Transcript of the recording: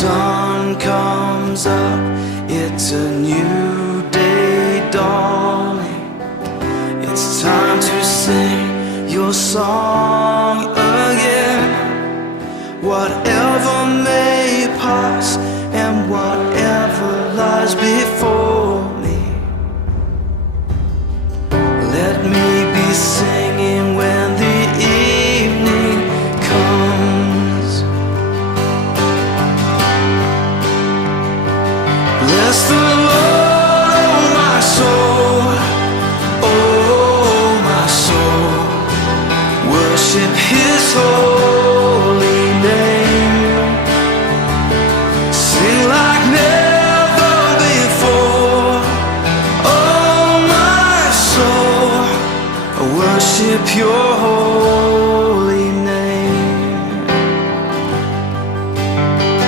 sun comes up, it's a new day dawning. It's time to sing your song again. Whatever may pass and whatever lies before me, let me be singing when the evening comes. Bless the Lord, oh my soul, oh my soul. Worship His holy name. Sing like never before, oh my soul. Worship your holy name.